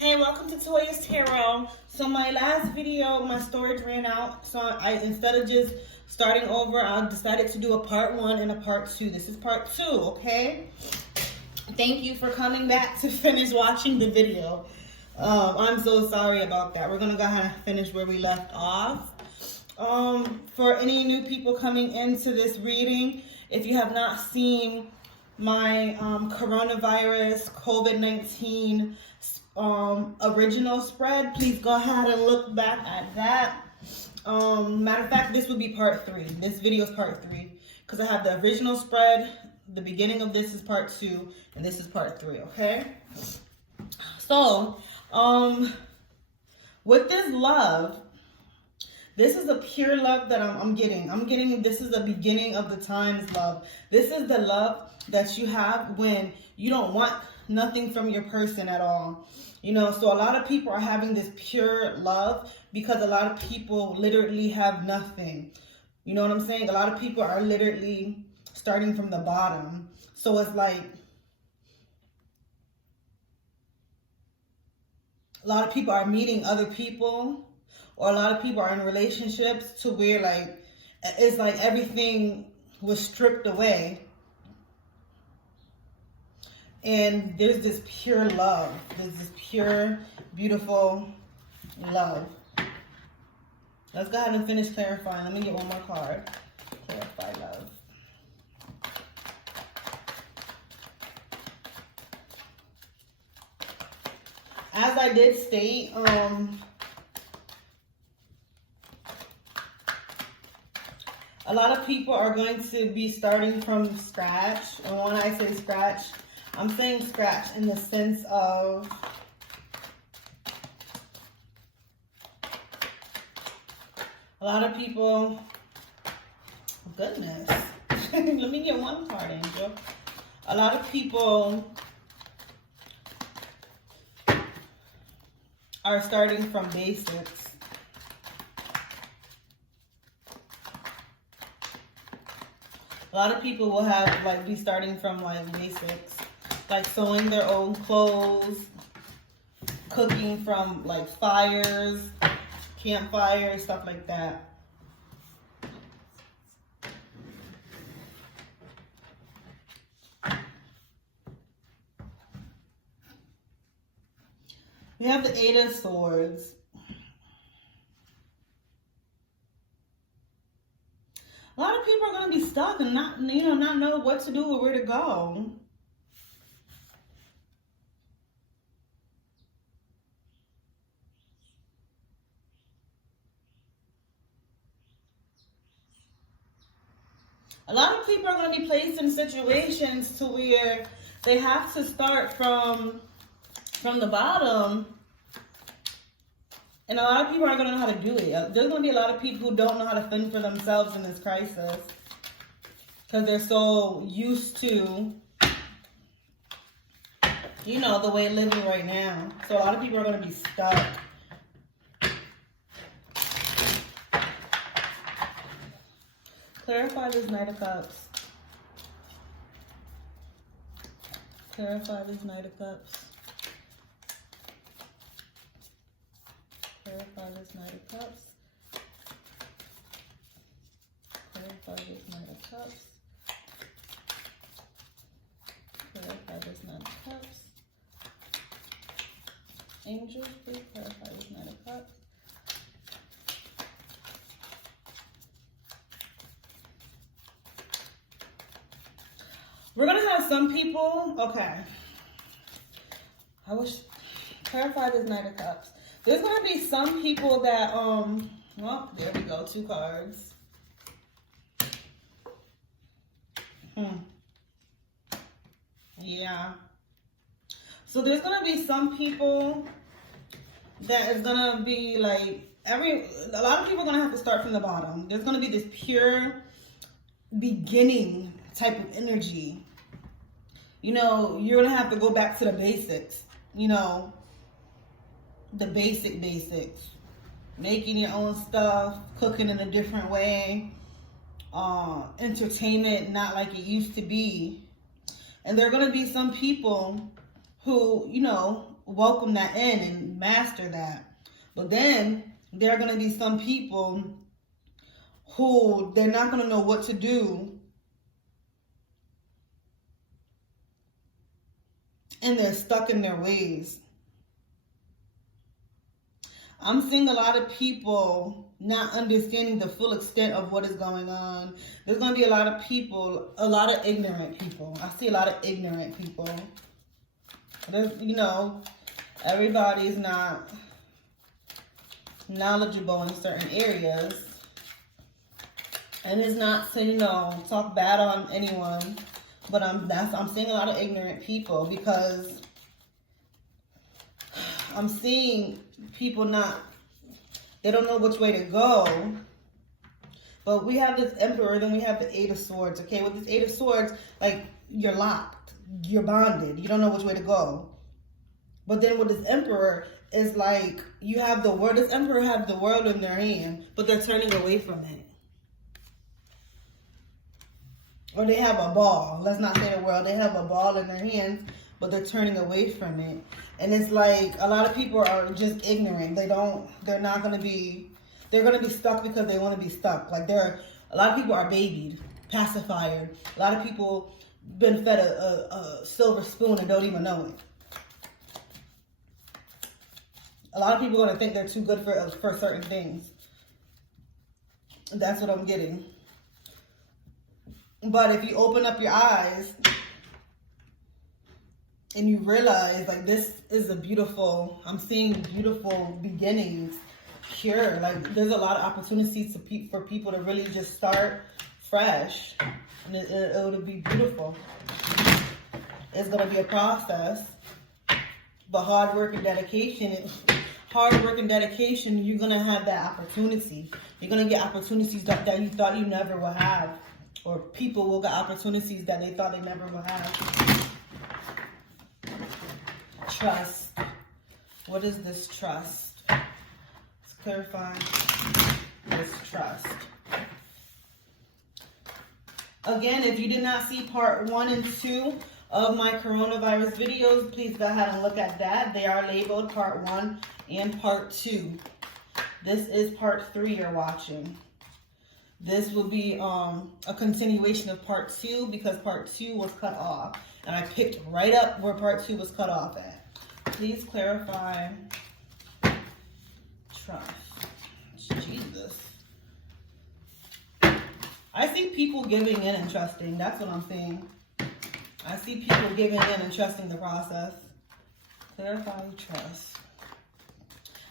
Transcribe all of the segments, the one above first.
Hey, welcome to Toya's Tarot. So my last video, my storage ran out. So instead of just starting over, I decided to do a part 1 and a part 2. This is part 2, okay? Thank you for coming back to finish watching the video. I'm so sorry about that. We're gonna go ahead and finish where we left off. For any new people coming into this reading, if you have not seen my coronavirus COVID-19 original spread, please go ahead and look back at that. Matter of fact, this would be part 3. This video is part 3 because I have the original spread. The beginning of this is part 2 and this is part 3. Okay, so with this love, this is a pure love that I'm getting. This is the beginning of the times love. This is the love that you have when you don't want nothing from your person at all. You know, so a lot of people are having this pure love because a lot of people literally have nothing. You know what I'm saying? A lot of people are literally starting from the bottom. So it's like a lot of people are meeting other people, or a lot of people are in relationships to where like it's like everything was stripped away. And there's this pure love. There's this pure, beautiful love. Let's go ahead and finish clarifying. Let me get one more card. Clarify love. As I did state, a lot of people are going to be starting from scratch. And when I say scratch, I'm saying scratch in the sense of a lot of people, goodness, let me get one card, Angel. A lot of people are starting from basics. A lot of people will have like be starting from like basics, like sewing their own clothes, cooking from like fires, campfires, stuff like that. We have the 8 of Swords. A lot of people are going to be stuck and not know what to do or where to go. A lot of people are going to be placed in situations to where they have to start from the bottom. And a lot of people aren't going to know how to do it. There's going to be a lot of people who don't know how to fend for themselves in this crisis because they're so used to, you know, the way living right now. So a lot of people are going to be stuck. Clarify this Knight of Cups. Clarify this Knight of Cups. Clarify this Knight of Cups. Clarify this Knight of Cups. Clarify this Knight of Cups. Angels, please clarify this Knight of Cups. We're going to have some people, okay. Clarify this Knight of Cups. There's going to be some people that, well, there we go, 2 cards. Yeah. So there's going to be some people that is going to be like, a lot of people are going to have to start from the bottom. There's going to be this pure beginning type of energy. You know, you're going to have to go back to the basics, you know, the basics, making your own stuff, cooking in a different way, entertainment not like it used to be. And there are going to be some people who, you know, welcome that in and master that. But then there are going to be some people who they're not going to know what to do, and they're stuck in their ways. I'm seeing a lot of people not understanding the full extent of what is going on. There's going to be a lot of people, a lot of ignorant people. I see a lot of ignorant people. There's, you know, everybody's not knowledgeable in certain areas. And it's not to, you know, talk bad on anyone. But I'm seeing a lot of ignorant people, because I'm seeing people they don't know which way to go. But we have this Emperor, then we have the Eight of Swords, okay? With this Eight of Swords, like, you're locked. You're bonded. You don't know which way to go. But then with this Emperor, it's like, you have the world. This Emperor has the world in their hand, but they're turning away from it. Or they have a ball. Let's not say the world. They have a ball in their hands, but they're turning away from it. And it's like a lot of people are just ignorant. They're going to be stuck because they want to be stuck. Like a lot of people are babied, pacified. A lot of people been fed a silver spoon and don't even know it. A lot of people are going to think they're too good for certain things. That's what I'm getting. But if you open up your eyes and you realize, like, this is I'm seeing beautiful beginnings here. Like, there's a lot of opportunities for people to really just start fresh. And it would be beautiful. It's going to be a process. But hard work and dedication, you're going to have that opportunity. You're going to get opportunities that you thought you never would have. Or people will get opportunities that they thought they never would have. Trust. What is this trust? Let's clarify this trust. Again, if you did not see part 1 and 2 of my coronavirus videos, please go ahead and look at that. They are labeled part 1 and part 2. This is part 3 you're watching. This will be a continuation of part 2, because part 2 was cut off. And I picked right up where part 2 was cut off at. Please clarify trust. Jesus. I see people giving in and trusting. That's what I'm seeing. I see people giving in and trusting the process. Clarify trust.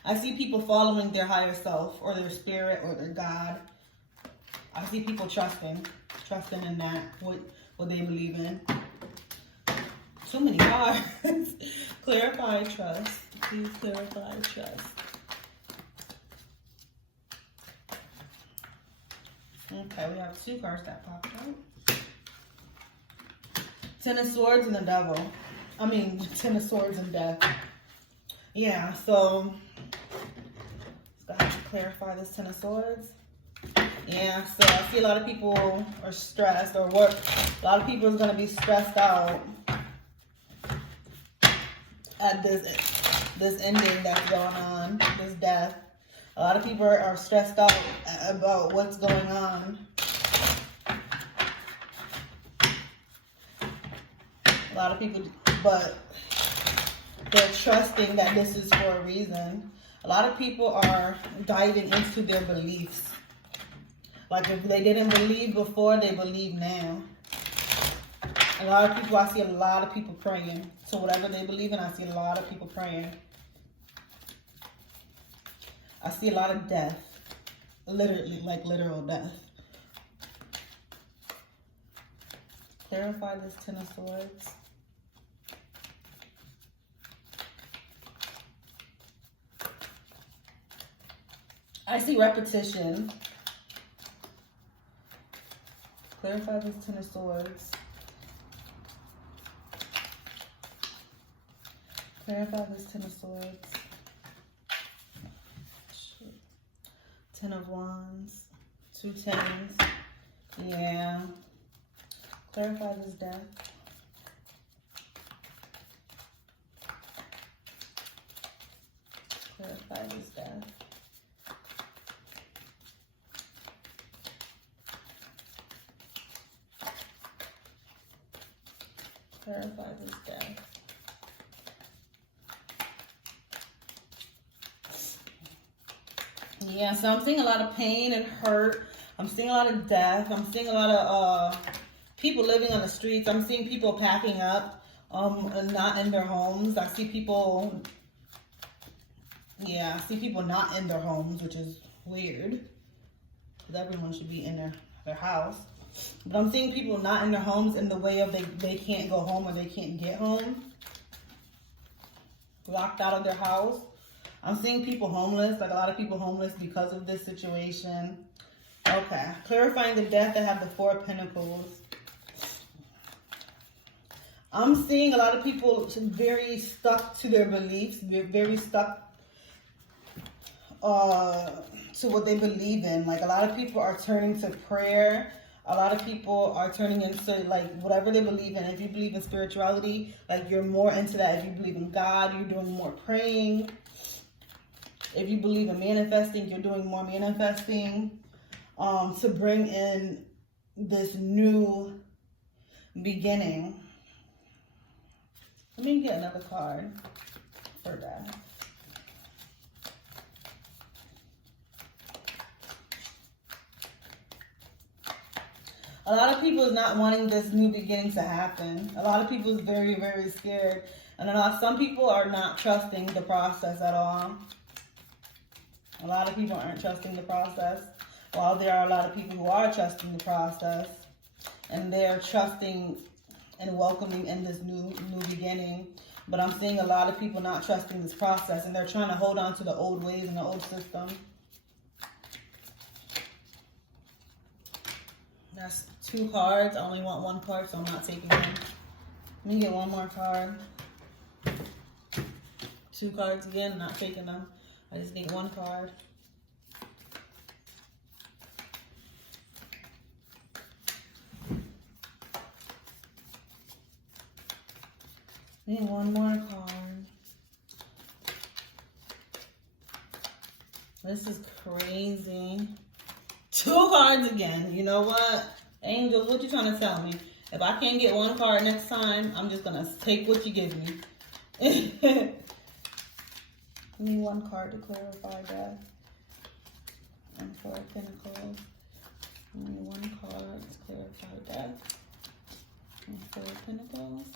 I see people following their higher self or their spirit or their God. I see people trusting in that, what they believe in. Too many cards. Clarify trust. Please clarify trust. Okay, we have 2 cards that popped out. 10 of Swords and the Devil. 10 of Swords and Death. Yeah, so let's go ahead and clarify this 10 of Swords. Yeah, so I see a lot of people are stressed or work. A lot of people is going to be stressed out at this ending that's going on, this death. A lot of people are stressed out about what's going on. A lot of people, but they're trusting that this is for a reason. A lot of people are diving into their beliefs. Like, if they didn't believe before, they believe now. A lot of people, I see a lot of people praying. So whatever they believe in, I see a lot of people praying. I see a lot of death. Literally, like literal death. Clarify this 10 of Swords. I see repetition. Clarify this 10 of Swords. Clarify this 10 of Swords. 10 of Wands. 2 tens. Yeah. Clarify this death. clarify this death. Clarify this death. Yeah, so I'm seeing a lot of pain and hurt. I'm seeing a lot of death. I'm seeing a lot of people living on the streets. I'm seeing people packing up and not in their homes. I see people, I see people not in their homes, which is weird, because everyone should be in their house. But I'm seeing people not in their homes in the way of they can't go home or they can't get home. Locked out of their house. I'm seeing people homeless, like a lot of people homeless because of this situation. Okay, clarifying the death, I have the Four of Pentacles. I'm seeing a lot of people very stuck to their beliefs, very stuck to what they believe in. Like a lot of people are turning to prayer. A lot of people are turning into like whatever they believe in. If you believe in spirituality, like you're more into that. If you believe in God, you're doing more praying. If you believe in manifesting, you're doing more manifesting to bring in this new beginning. Let me get another card for that. A lot of people is not wanting this new beginning to happen. A lot of people is very, very scared. And some people are not trusting the process at all. A lot of people aren't trusting the process. While there are a lot of people who are trusting the process. And they're trusting and welcoming in this new beginning. But I'm seeing a lot of people not trusting this process. And they're trying to hold on to the old ways and the old system. That's 2 cards. I only want 1 card, so I'm not taking them. Let me get 1 more card. 2 cards again, not taking them. I just need 1 card. Need 1 more card. This is crazy. 2 cards again. You know what? Angels, what you trying to tell me? If I can't get 1 card next time, I'm just going to take what you give me. I need 1 card to clarify that. And 4 of Pentacles. I need 1 card to clarify that. And 4 of Pentacles.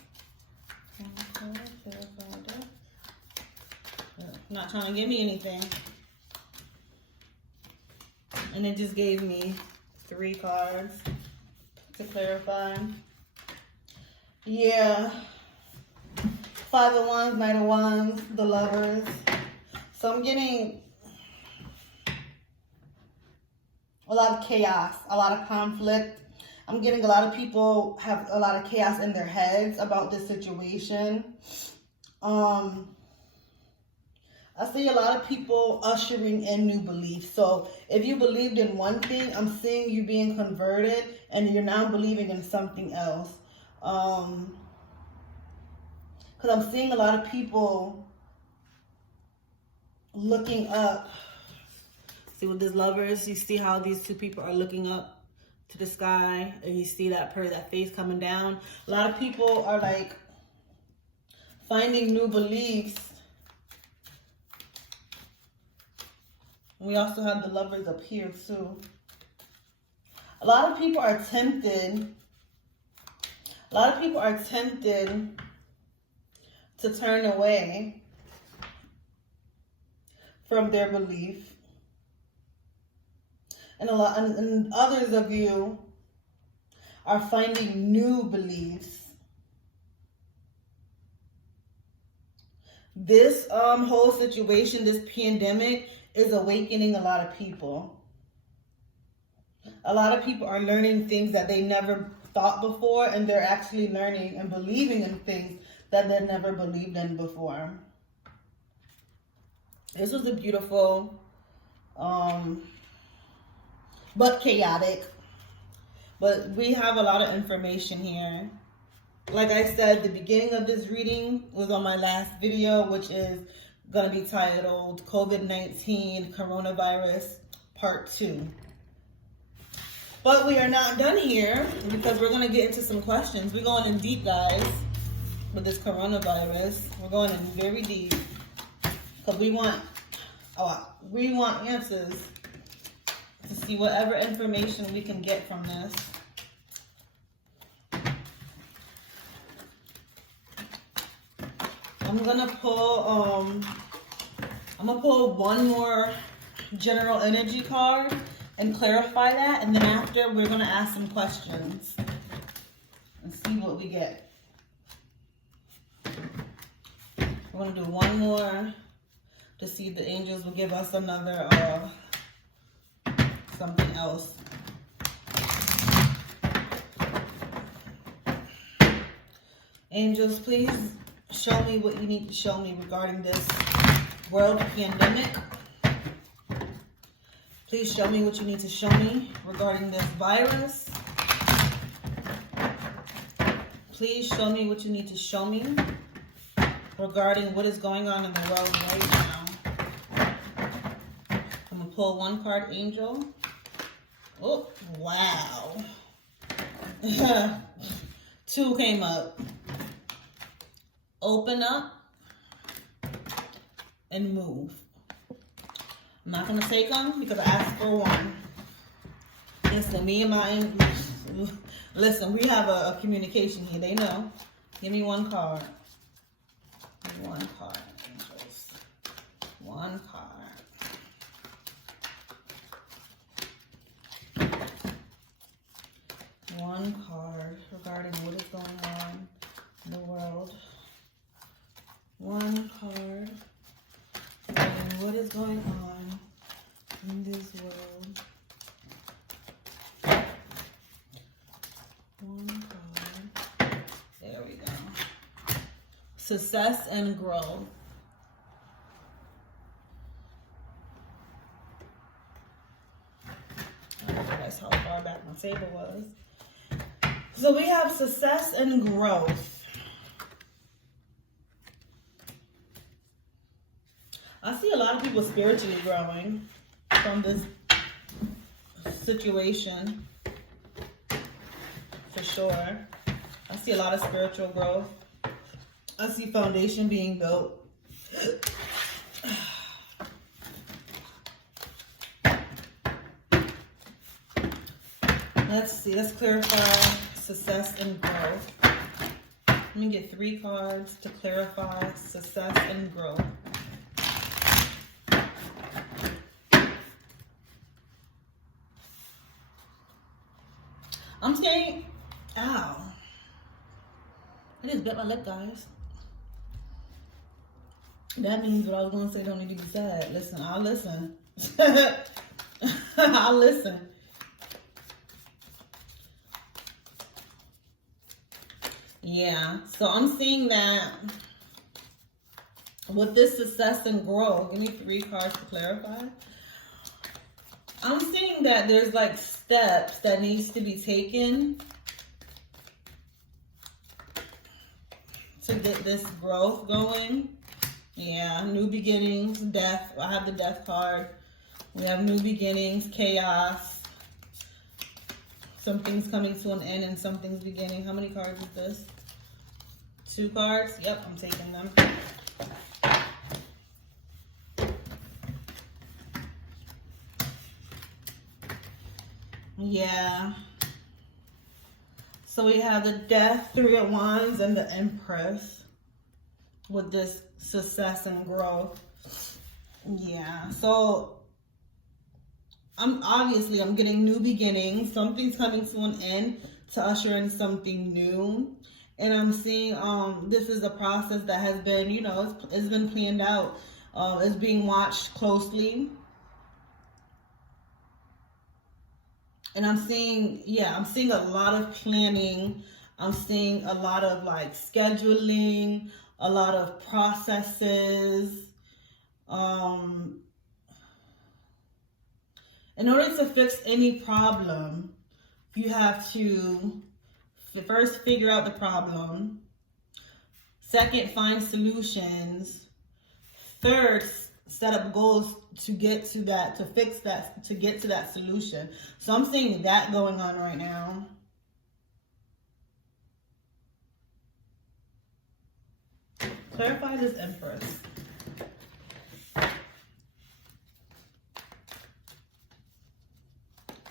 1 card to clarify that. Not trying to give me anything. And it just gave me 3 cards to clarify. Yeah. 5 of Wands, Knight of Wands, the Lovers. So I'm getting a lot of chaos, a lot of conflict. I'm getting a lot of people have a lot of chaos in their heads about this situation. I see a lot of people ushering in new beliefs. So if you believed in one thing, I'm seeing you being converted and you're now believing in something else. Because I'm seeing a lot of people looking up. See with these Lovers, you see how these 2 people are looking up to the sky, and you see that face coming down. A lot of people are like finding new beliefs. We also have the Lovers up here too. A lot of people are tempted. A lot of people are tempted to turn away from their belief. And and others of you are finding new beliefs. This whole situation, this pandemic, is awakening a lot of people. A lot of people are learning things that they never thought before, and they're actually learning and believing in things that they never believed in before. This was a beautiful, but chaotic. But we have a lot of information here. Like I said, the beginning of this reading was on my last video, which is going to be titled COVID-19 Coronavirus Part 2. But we are not done here because we're going to get into some questions. We're going in deep, guys, with this coronavirus. We're going in very deep because we want answers to see whatever information we can get from this. I'm gonna pull one more general energy card and clarify that, and then after we're gonna ask some questions and see what we get. We're gonna do one more to see if the angels will give us another something else. Angels, please show me what you need to show me regarding this world pandemic. Please show me what you need to show me regarding this virus. Please show me what you need to show me regarding what is going on in the world right now. I'm going to pull one card, Angel. Oh, wow. 2 came up. Open up and move. I'm not going to take them because I asked for one. Listen, me and my English. Listen, we have a communication here. They know. Give me one card. One card, angels. One card. One card regarding what is going on in the world. One card regarding what is going on in this world. One card. There we go. Success and growth. That's how far back my table was. So we have success and growth. I see a lot of people spiritually growing from this situation, for sure. I see a lot of spiritual growth. I see foundation being built. Let's see, let's clarify success and growth. Let me get 3 cards to clarify success and growth. I'm saying, ow. I just bit my lip, guys. That means what I was going to say don't need to be said. Listen, I'll listen. I'll listen. Yeah, so I'm seeing that with this success and growth, give me 3 cards to clarify. I'm seeing that there's like steps that needs to be taken to get this growth going. Yeah, new beginnings, death. I have the death card. We have new beginnings, chaos. Something's coming to an end and something's beginning. How many cards is this? 2 cards? Yep, I'm taking them. Yeah. So we have the Death, 3 of Wands, and the Empress with this success and growth. Yeah. So I'm getting new beginnings. Something's coming to an end to usher in something new. And I'm seeing this is a process that has been, you know, it's been planned out. It's being watched closely. And I'm seeing, yeah, I'm seeing a lot of planning. I'm seeing a lot of like scheduling, a lot of processes. In order to fix any problem, you have to first figure out the problem. Second, find solutions. Third, set up goals to get to that, to fix that, to get to that solution. So I'm seeing that going on right now. Clarify this Empress.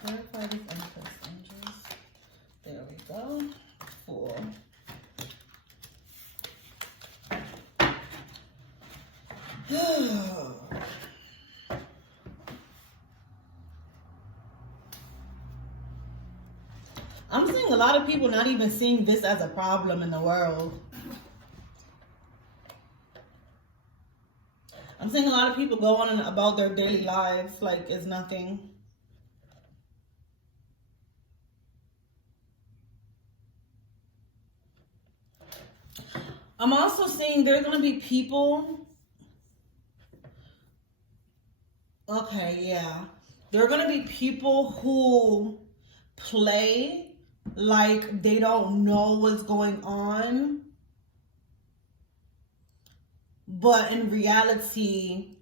Clarify this Empress, angels. There we go. Fool. I'm seeing a lot of people not even seeing this as a problem in the world. I'm seeing a lot of people go on about their daily lives like it's nothing. I'm also seeing there's going to be people. Okay, yeah. There are going to be people who play like they don't know what's going on. But in reality,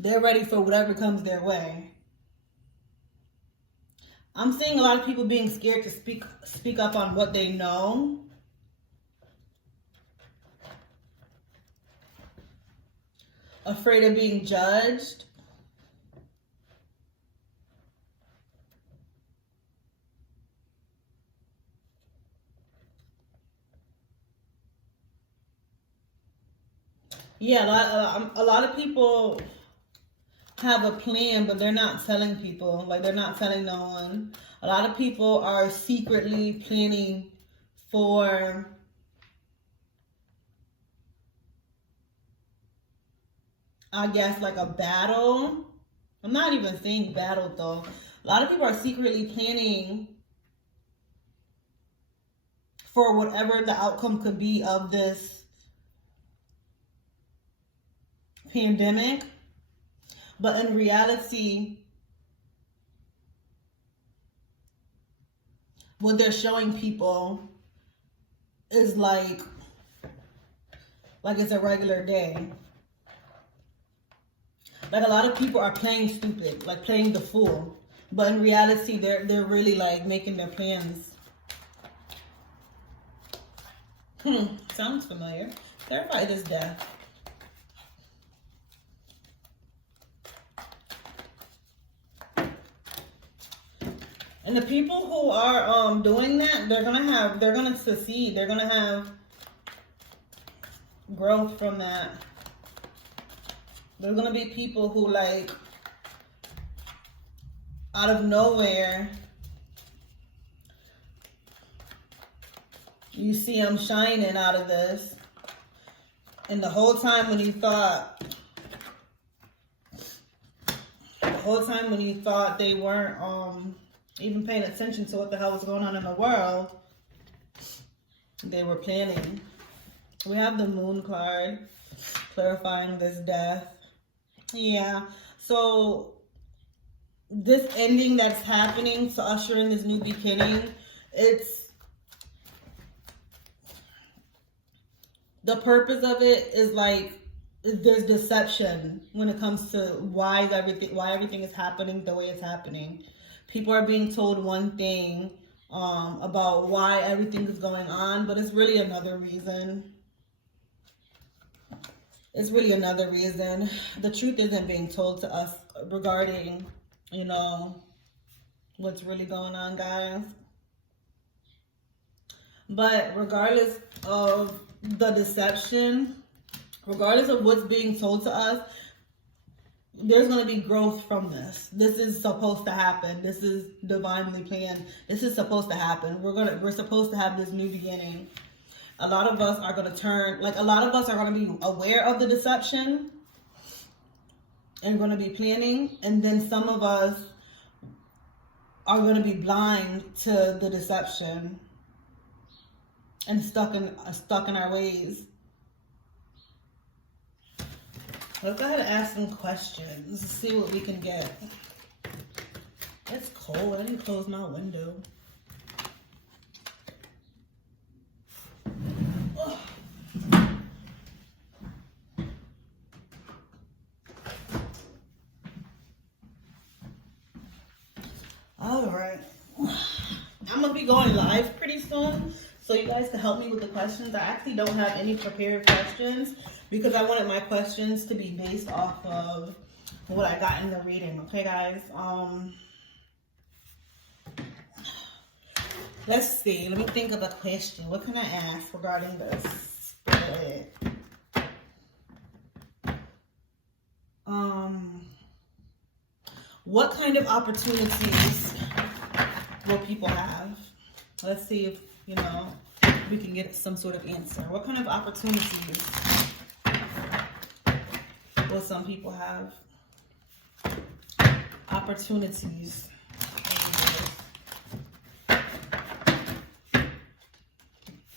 they're ready for whatever comes their way. I'm seeing a lot of people being scared to speak up on what they know. Afraid of being judged. Yeah, a lot of people have a plan, but they're not telling people. Like, they're not telling no one. A lot of people are secretly planning for I guess like a battle. I'm not even saying battle though. A lot of people are secretly planning for whatever the outcome could be of this pandemic. But in reality, what they're showing people is like it's a regular day. Like, a lot of people are playing stupid, like playing the fool. But in reality, they're really like making their plans. Sounds familiar. Clarify this death. And the people who are doing that, they're gonna succeed. They're gonna have growth from that. There's gonna be people who, like, out of nowhere, you see them shining out of this. And the whole time when you thought they weren't even paying attention to what the hell was going on in the world, they were planning. We have the Moon card, clarifying this death. Yeah, so this ending that's happening to usher in this new beginning, it's the purpose of it is like there's deception when it comes to why everything is happening the way it's happening. People are being told one thing about why everything is going on, but it's really another reason. It's really another reason. The truth isn't being told to us regarding, what's really going on, guys. But regardless of the deception, regardless of what's being told to us, there's going to be growth from this. This is supposed to happen. This is divinely planned. This is supposed to happen. We're supposed to have this new beginning. A lot of us are going to turn, a lot of us are going to be aware of the deception and going to be planning. And then some of us are going to be blind to the deception and stuck in our ways. Let's go ahead and ask some questions. See what we can get. It's cold. I didn't close my window. right. I'm gonna be going live pretty soon, so you guys can help me with the questions. I actually don't have any prepared questions because I wanted my questions to be based off of what I got in the reading. Okay, guys. Let's see. Let me think of a question. What can I ask regarding this? What kind of opportunities will people have? Let's see if, we can get some sort of answer. What kind of opportunities will some people have? Opportunities.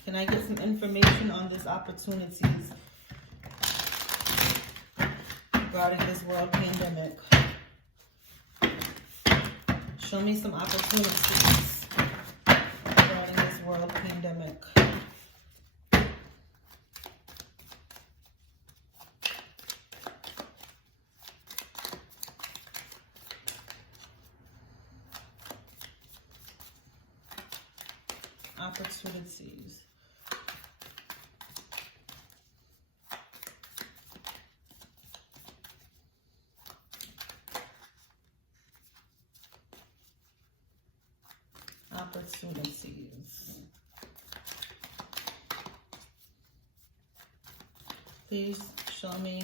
Can I get some information on this opportunities regarding this world pandemic? Show me some opportunities regarding this world pandemic. Opportunities. Opportunities. Please show me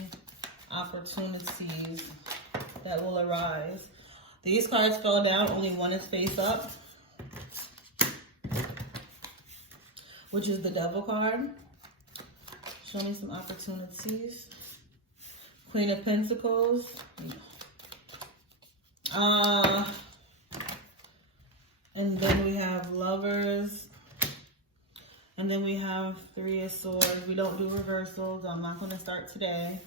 opportunities that will arise. These cards fell down, only one is face up, which is the Devil card. Show me some opportunities. Queen of Pentacles. And then we have Lovers. And then we have Three of Swords. We don't do reversals. I'm not going to start today.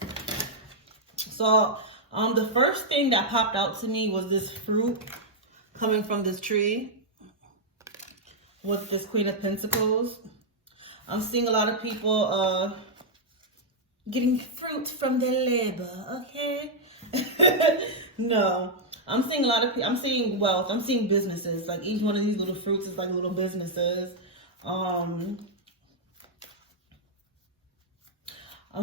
So, the first thing that popped out to me was this fruit coming from this tree with this Queen of Pentacles. I'm seeing a lot of people getting fruit from their labor, okay? No. I'm seeing a lot of people, I'm seeing wealth, I'm seeing businesses. Like each one of these little fruits is like little businesses. I'm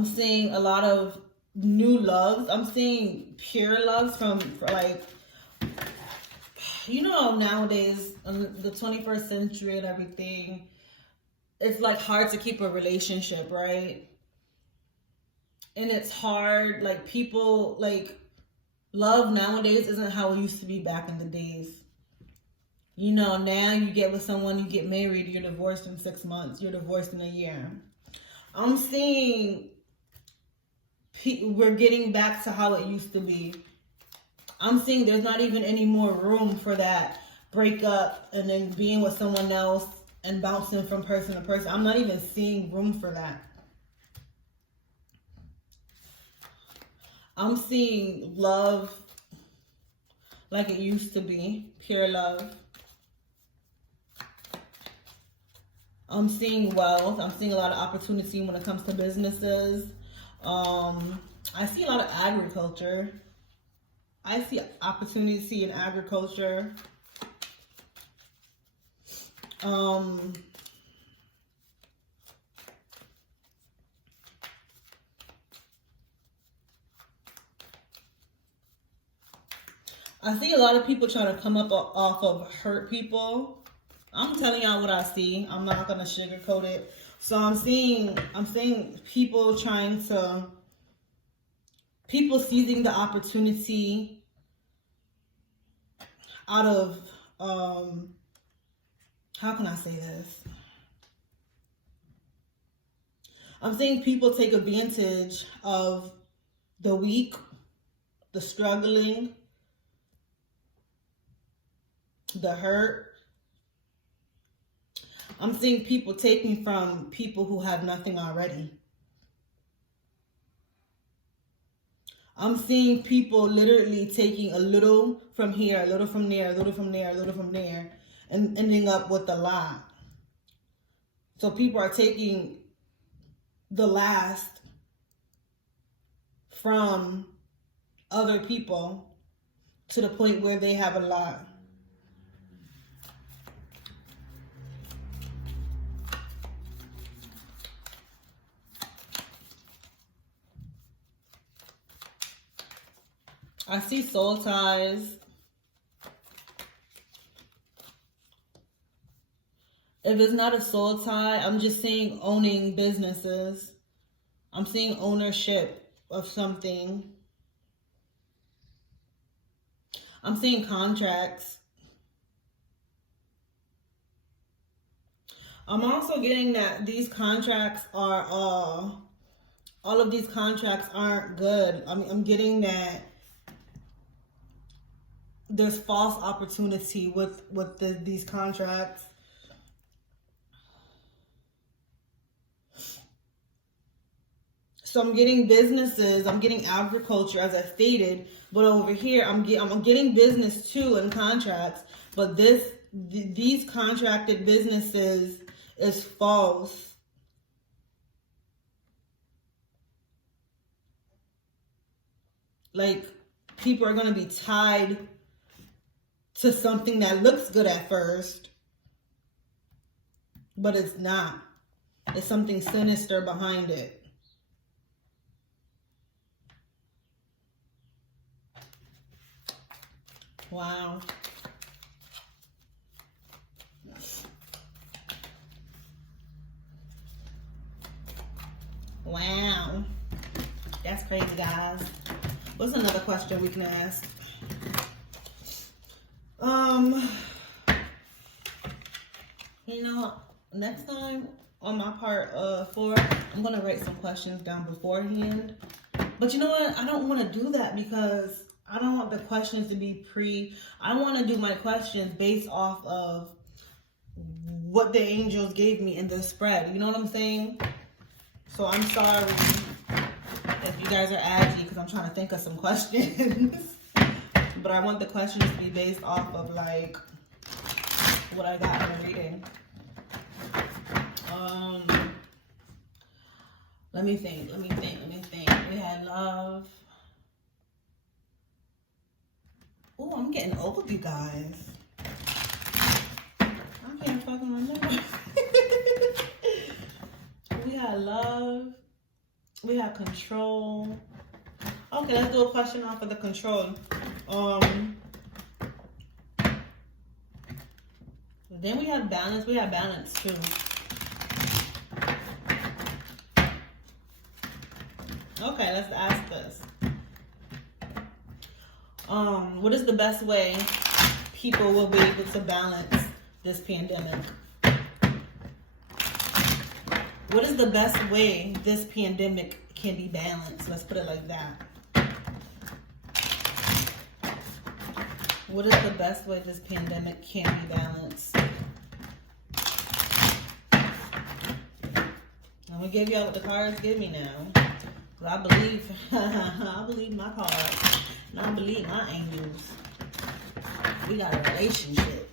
seeing a lot of new loves. I'm seeing pure loves from like, nowadays, the 21st century and everything, it's like hard to keep a relationship, right? And it's hard, like people, like love nowadays isn't how it used to be back in the days. Now you get with someone, you get married, you're divorced in 6 months, you're divorced in a year. I'm seeing we're getting back to how it used to be. I'm seeing there's not even any more room for that breakup and then being with someone else and bouncing from person to person. I'm not even seeing room for that. I'm seeing love like it used to be, pure love. I'm seeing wealth. I'm seeing a lot of opportunity when it comes to businesses. I see a lot of agriculture. I see opportunity in agriculture. I see a lot of people trying to come up off of hurt people. I'm telling y'all what I see. I'm not gonna sugarcoat it. So I'm seeing people seizing the opportunity out of how can I say this? I'm seeing people take advantage of the weak, the struggling, the hurt. I'm seeing people taking from people who have nothing already. I'm seeing people literally taking a little from here, a little from there, a little from there, a little from there, and ending up with a lot. So people are taking the last from other people to the point where they have a lot. I see soul ties. If it's not a soul tie, I'm just seeing owning businesses. I'm seeing ownership of something. I'm seeing contracts. I'm also getting that these contracts are, all of these contracts aren't good. I'm getting that there's false opportunity with these contracts. So I'm getting businesses, I'm getting agriculture as I stated, but over here I'm getting business too and contracts, but these contracted businesses is false. Like, people are going to be tied to something that looks good at first, but it's not. It's something sinister behind it. Wow. Wow. That's crazy, guys. What's another question we can ask? You know, next time on my part 4, I'm gonna write some questions down beforehand. But you know what? I don't want to do that because I don't want the questions to be I want to do my questions based off of what the angels gave me in the spread. You know what I'm saying? So I'm sorry if you guys are aggy because I'm trying to think of some questions. But I want the questions to be based off of like what I got in the reading. Let me think. We had love. Oh, I'm getting old, you guys. I can't fucking remember. We had love. We had control. Okay, let's do a question off of the control. Then we have balance. We have balance too. Okay, let's ask this. What is the best way people will be able to balance this pandemic? What is the best way this pandemic can be balanced? Let's put it like that. What is the best way this pandemic can be balanced? I'm gonna give y'all what the cards give me now. I believe, I believe my cards. And I believe my angels. We got a relationship.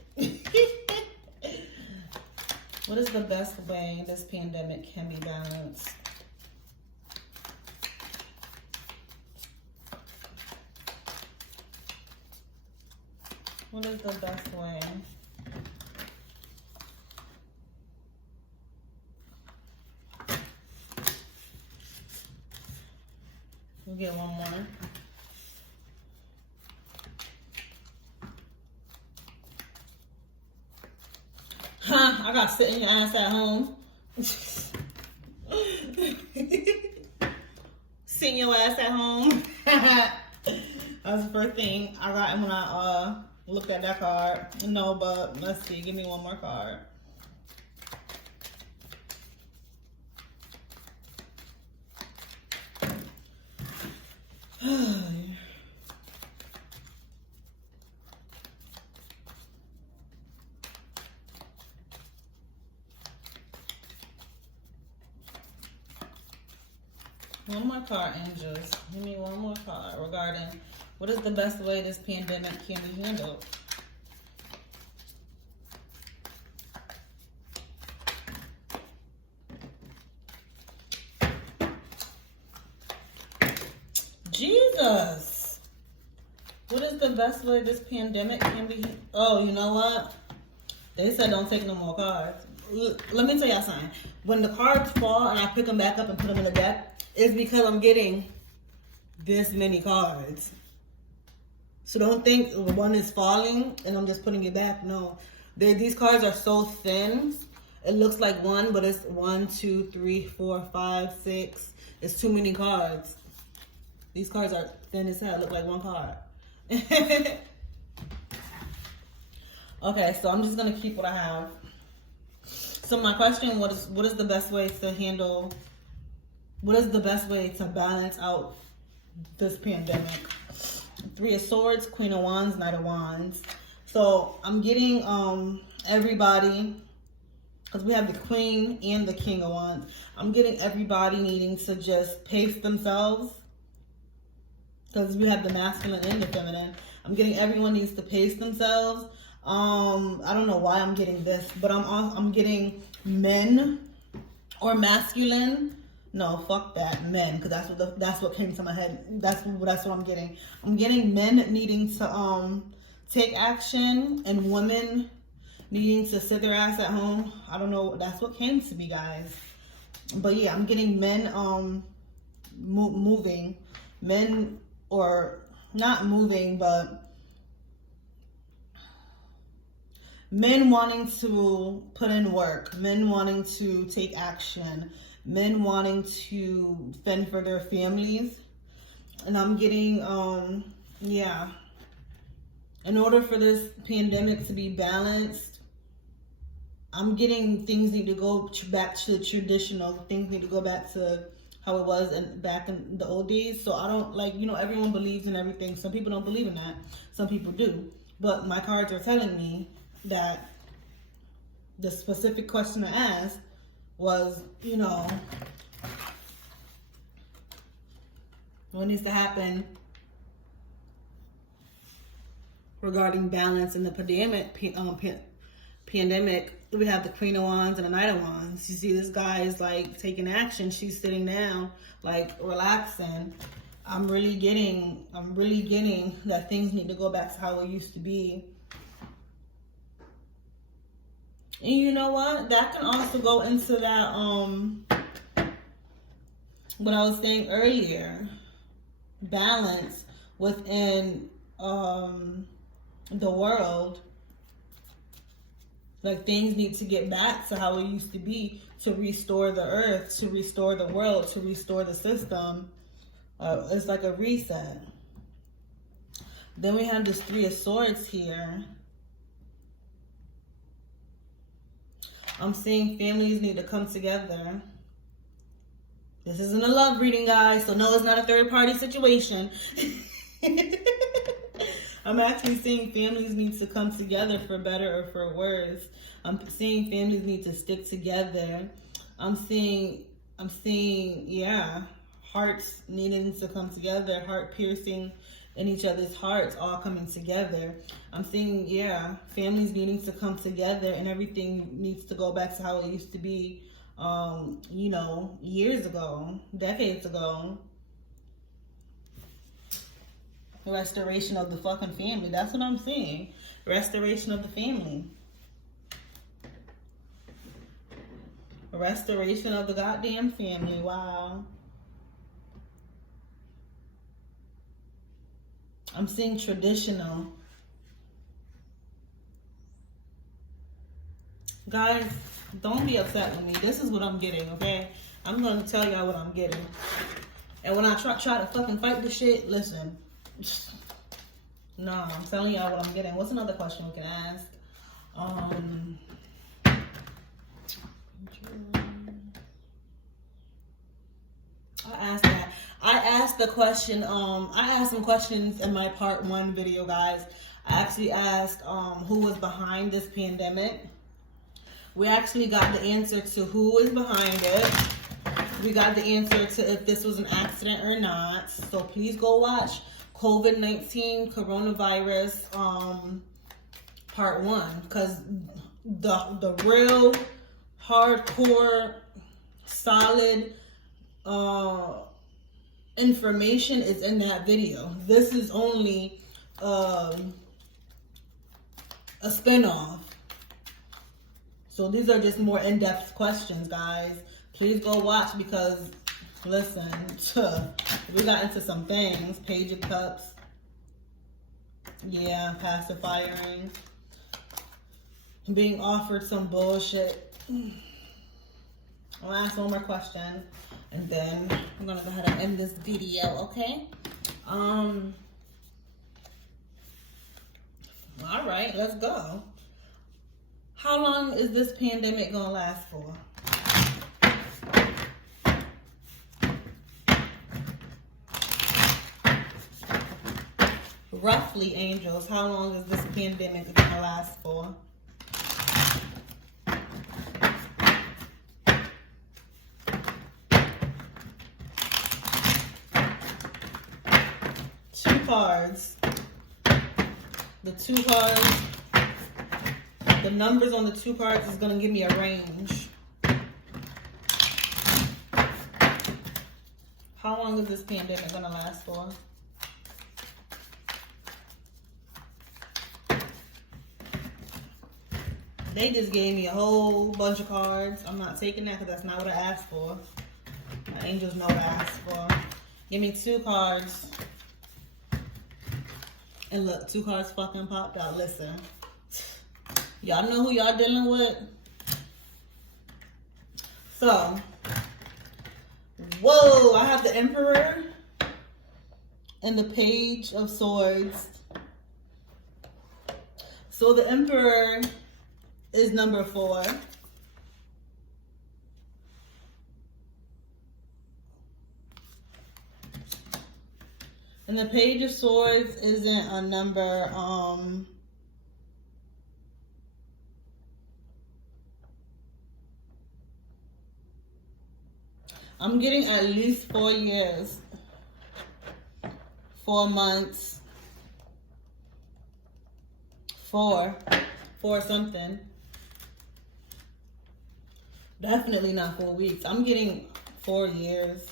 What is the best way this pandemic can be balanced? What is the best way? We'll get one more. I got sitting your ass at home. Sitting your ass at home. That was the first thing I got when I looked at that card. No, but let's see. Give me one more card. One more card, angels. Give me one more card regarding what is the best way this pandemic can be handled. Jesus! What is the best way this pandemic can be? Oh, you know what? They said don't take no more cards. Let me tell y'all something. When the cards fall and I pick them back up and put them in the deck, it's because I'm getting this many cards. So don't think one is falling and I'm just putting it back. No. These cards are so thin. It looks like one, but it's 1, 2, 3, 4, 5, 6. It's too many cards. These cards are thin as hell. Look like one card. Okay, so I'm just gonna keep what I have. So my question: what is the best way to handle? What is the best way to balance out this pandemic? 3 of Swords, Queen of Wands, Knight of Wands. So I'm getting everybody, because we have the Queen and the King of Wands. I'm getting everybody needing to just pace themselves, because we have the masculine and the feminine. I'm getting everyone needs to pace themselves. I don't know why I'm getting this, but I'm getting men or masculine. No, fuck that, men, because that's what came to my head. That's what I'm getting. I'm getting men needing to take action and women needing to sit their ass at home. I don't know. That's what came to me, guys. But yeah, I'm getting men moving, men or not moving, but men wanting to put in work, men wanting to take action, men wanting to fend for their families. And I'm getting, yeah, in order for this pandemic to be balanced, I'm getting things need to go back to traditional. Things need to go back to how it was back in the old days. So I don't, like, you know, everyone believes in everything. Some people don't believe in that. Some people do. But my cards are telling me that the specific question I asked was, you know, what needs to happen regarding balance in the pandemic. We have the Queen of Wands and the Knight of Wands. You see this guy is like taking action. She's sitting down, like relaxing. I'm really getting that things need to go back to how it used to be. And you know what? That can also go into that, what I was saying earlier. Balance within the world. Like, things need to get back to how it used to be, to restore the earth, to restore the world, to restore the system. It's like a reset. Then we have this 3 of Swords here. I'm seeing families need to come together. This isn't a love reading, guys, so no, it's not a third-party situation. I'm actually seeing families need to come together for better or for worse. I'm seeing families need to stick together. I'm seeing, yeah, hearts needing to come together, heart piercing in each other's hearts, all coming together. I'm seeing, yeah, families needing to come together, and everything needs to go back to how it used to be, you know, years ago, decades ago. Restoration of the fucking family. That's what I'm seeing. Restoration of the family. Restoration of the goddamn family. Wow. I'm seeing traditional. Guys, don't be upset with me. This is what I'm getting, okay? I'm going to tell y'all what I'm getting. And when I try to fucking fight this shit, listen. No, I'm telling y'all what I'm getting. What's another question we can ask? I asked the question, I asked some questions in my part 1 video, guys. I actually asked who was behind this pandemic. We actually got the answer to who is behind it. We got the answer to if this was an accident or not. So please go watch COVID-19 coronavirus part 1, because the real hardcore solid information is in that video. This is only a spinoff. So these are just more in-depth questions, guys. Please go watch, because listen, we got into some things. Page of Cups. Yeah, pacifiering. Being offered some bullshit. I'll ask one more question, and then I'm gonna go ahead and end this video, okay? All right, let's go. How long is this pandemic gonna last for? Roughly, angels, how long is this pandemic gonna last for? Two cards. The two cards, the numbers on the two cards is gonna give me a range. How long is this pandemic gonna last for? They just gave me a whole bunch of cards. I'm not taking that because that's not what I asked for. My angels know what I asked for. Give me two cards. And look, two cards fucking popped out. Listen. Y'all know who y'all dealing with? So. Whoa, I have the Emperor. And the Page of Swords. So the Emperor is number 4. And the Page of Swords isn't a number, I'm getting at least 4 years, 4 months, 4 something. Definitely not 4 weeks. I'm getting 4 years.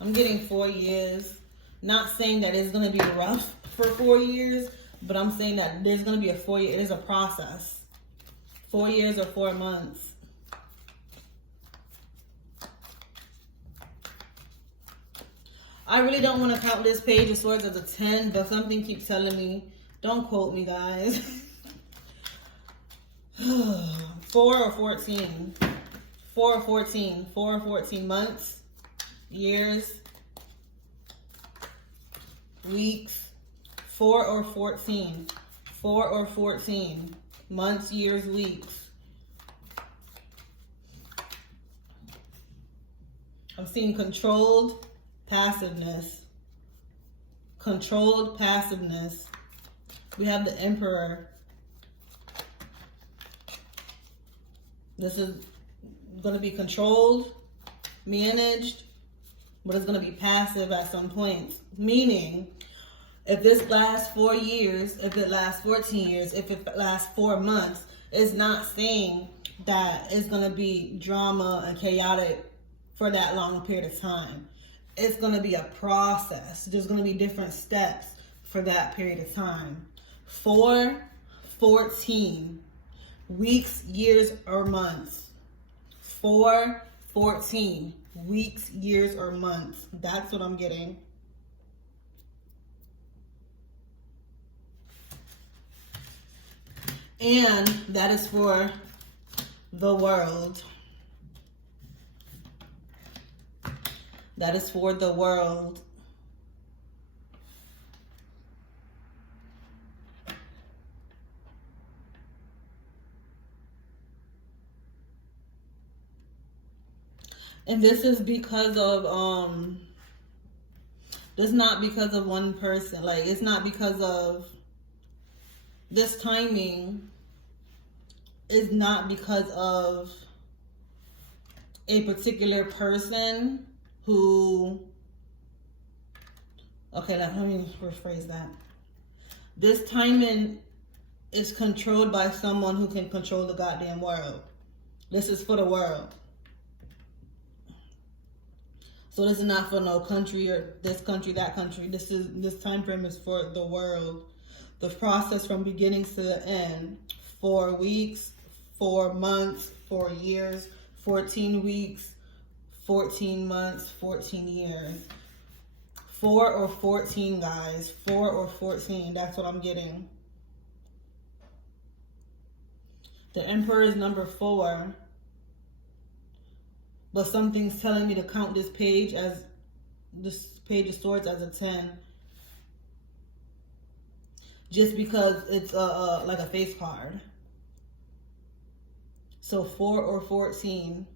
I'm getting 4 years. Not saying that it's going to be rough for 4 years, but I'm saying that there's going to be a 4 year. It is a process. 4 years or 4 months. I really don't want to count this Page of Swords as a 10, but something keeps telling me, don't quote me, guys. 4 or 14. 4 or 14. 4 or 14 months, years, weeks. 4 or 14. 4 or 14 months, years, weeks. I'm seeing controlled passiveness. Controlled passiveness. We have the Emperor. This is going to be controlled, managed, but it's going to be passive at some point. Meaning, if this lasts 4 years, if it lasts 14 years, if it lasts 4 months, it's not saying that it's going to be drama and chaotic for that long period of time. It's going to be a process. There's going to be different steps for that period of time. 4, 14 weeks, years, or months. 4, 14 weeks, years, or months. That's what I'm getting. And that is for the world. That is for the world. And this is because of, this is not because of one person. Like, it's not because of, this timing is not because of a particular person who, okay, let me rephrase that. This timing is controlled by someone who can control the goddamn world. This is for the world. So this is not for no country or this country, that country. This time frame is for the world. The process from beginning to the end. 4 weeks, 4 months, 4 years, 14 weeks, 14 months, 14 years. 4 or 14, guys. 4 or 14. That's what I'm getting. The Emperor is number 4. But something's telling me to count this page of swords as a 10. Just because it's like a face card. So 4 or 14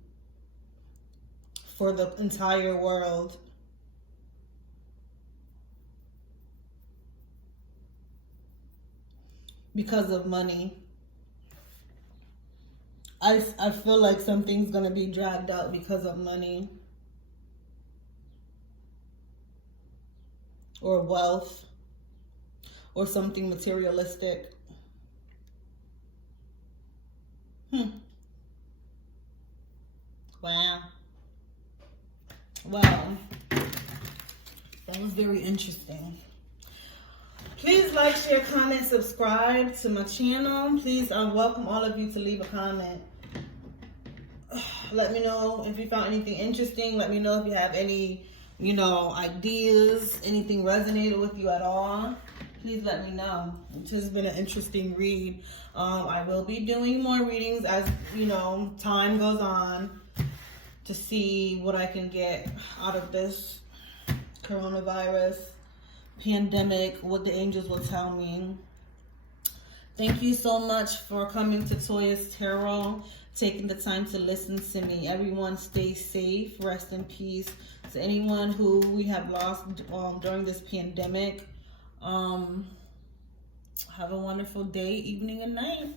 for the entire world. Because of money. I feel like something's going to be dragged out because of money. Or wealth. Or something materialistic. Wow. Wow. That was very interesting. Please like, share, comment, subscribe to my channel. Please, I welcome all of you to leave a comment. Let me know if you found anything interesting. Let me know if you have any, ideas, anything resonated with you at all. Please let me know. It has been an interesting read. I will be doing more readings as, time goes on to see what I can get out of this coronavirus pandemic, what the angels will tell me. Thank you so much for coming to Toya's Tarot, taking the time to listen to me. Everyone stay safe, rest in peace. To anyone who we have lost during this pandemic, have a wonderful day, evening, and night.